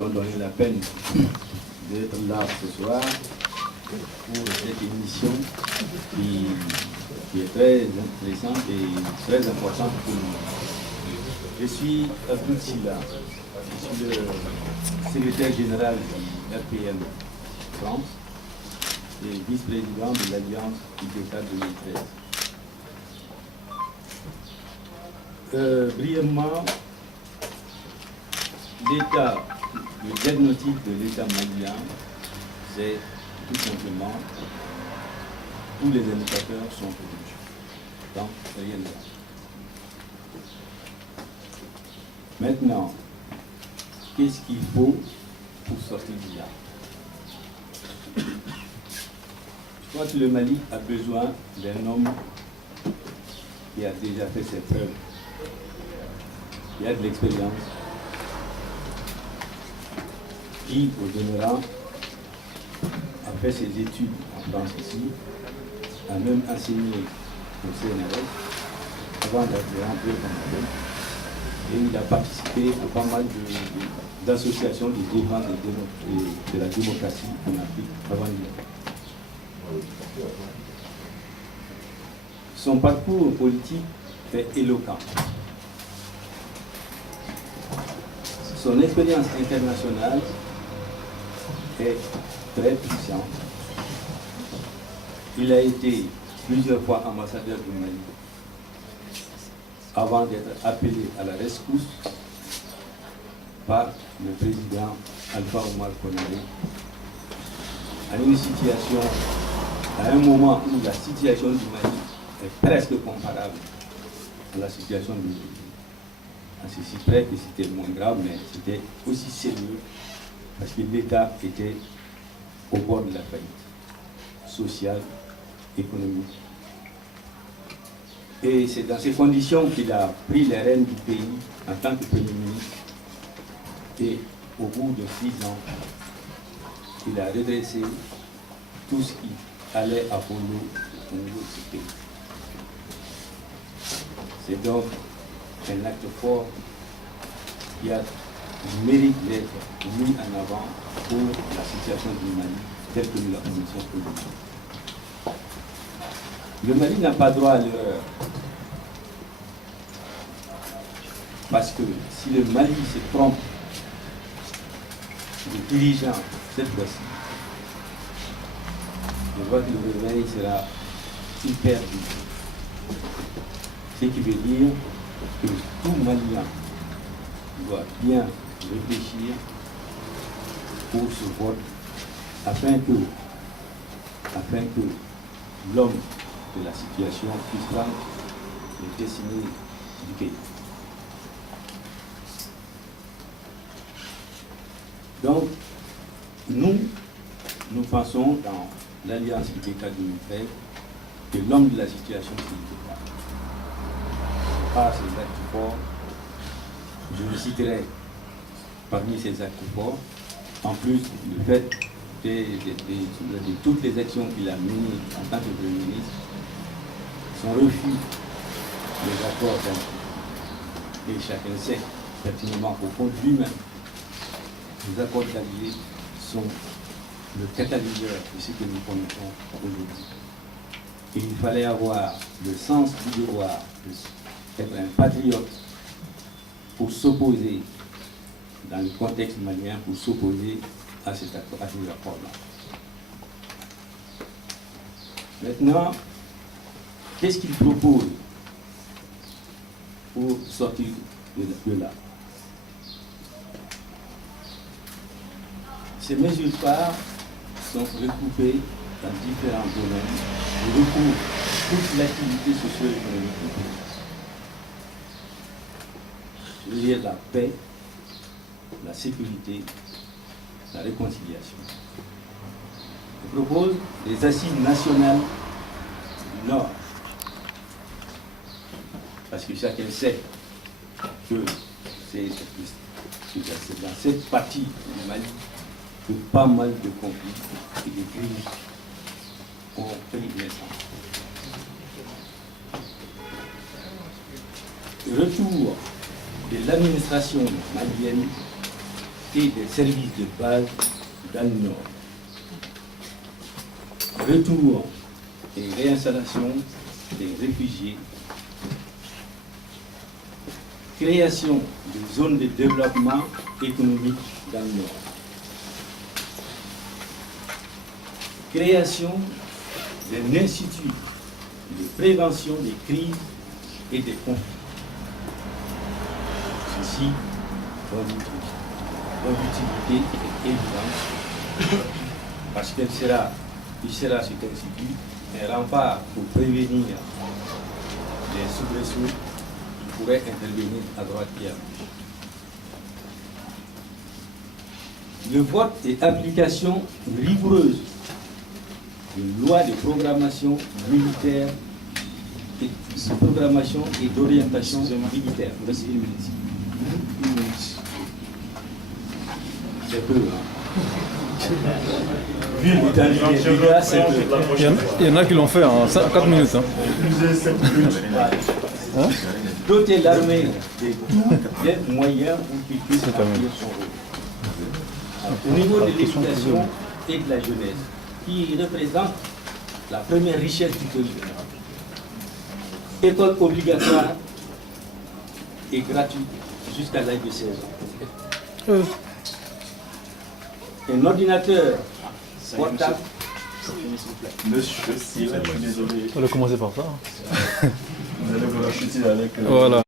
Nous avons donné la peine d'être là ce soir pour cette émission qui est très intéressante et très importante pour nous. Je suis Abdul Silla, je suis le secrétaire général du RPM France et vice-président de l'Alliance IPK 2013. Brièvement, le diagnostic de l'État malien, c'est tout simplement tous les indicateurs sont rouges. Donc, rien de là. Maintenant, qu'est-ce qu'il faut pour sortir de là? Je crois que le Mali a besoin d'un homme qui a déjà fait ses preuves, qui a de l'expérience, qui, au demeurant, a fait ses études en France ici, a même enseigné au CNRS avant d'entrer au Canada. Et il a participé à pas mal d'associations de défense de la démocratie en Afrique avant d'y être. Son parcours politique est éloquent. Son expérience internationale est très puissante. Il a été plusieurs fois ambassadeur du Mali avant d'être appelé à la rescousse par le président Alpha Omar Konaré à un moment où la situation du Mali est presque comparable à la situation du Mali. À ceci près que c'était moins grave, mais c'était aussi sérieux parce que l'État était au bord de la faillite sociale, économique. Et c'est dans ces conditions qu'il a pris les rênes du pays en tant que Premier ministre. Et au bout de 6 ans, il a redressé tout ce qui allait à fond au niveau de ce pays. C'est donc un acte fort qui a le mérite d'être mis en avant pour la situation du Mali, telle que nous la connaissons aujourd'hui. Le Mali n'a pas droit à l'erreur. Parce que si le Mali se trompe de dirigeant cette fois-ci, je vois que le réveil sera hyper dur. Ce qui veut dire que tout Malien doit bien réfléchir pour ce vote afin que l'homme de la situation puisse prendre les destinées du pays. Donc, nous pensons dans l'Alliance IPK 2013 que l'homme de la situation, c'est l'État. Par ces actes forts, je le citerai parmi ces actes forts, en plus le fait de toutes les actions qu'il a menées en tant que Premier ministre, son refus des accords d'Alger. Et chacun sait pertinemment qu'au fond de lui-même, les accords d'Alger sont le catalyseur de ce que nous connaissons aujourd'hui. Et il fallait avoir le sens du devoir, être un patriote pour s'opposer, dans le contexte malien, pour s'opposer à ces accords-là. Maintenant, qu'est-ce qu'il propose pour sortir de là? Ces mesures phares sont recoupées dans différents domaines et recouvrent toute l'activité socio-économique du pays. Je veux dire la paix, la sécurité, la réconciliation. Je propose des assises nationales du Nord. Parce que chacun sait que c'est dans cette partie du Mali que pas mal de conflits et de crises ont pris naissance. Retour de l'administration malienne et des services de base dans le Nord. Retour et réinstallation des réfugiés. Création de zones de développement économique dans le Nord. Création d'un institut de prévention des crises et des conflits. Ceci, dont l'utilité est évidente, parce qu'il sera cet institut un rempart pour prévenir les soubresauts qui pourraient intervenir à droite et à gauche. Le vote et application rigoureuse de loi de programmation militaire et d'orientation militaire. C'est peu. Vu l'étendue des dégâts, c'est peu. Il y en a qui l'ont fait en 4 minutes. Doter l'armée de tous les moyens pour qu'il puisse remplir son rôle. Au niveau de l'éducation et de la jeunesse, qui représente la première richesse du pays. École obligatoire et gratuite jusqu'à l'âge de 16 ans. Un ordinateur portable. Monsieur, si là, je suis désolé. On va commencer par ça. Vous allez vous la chuter avec... Voilà.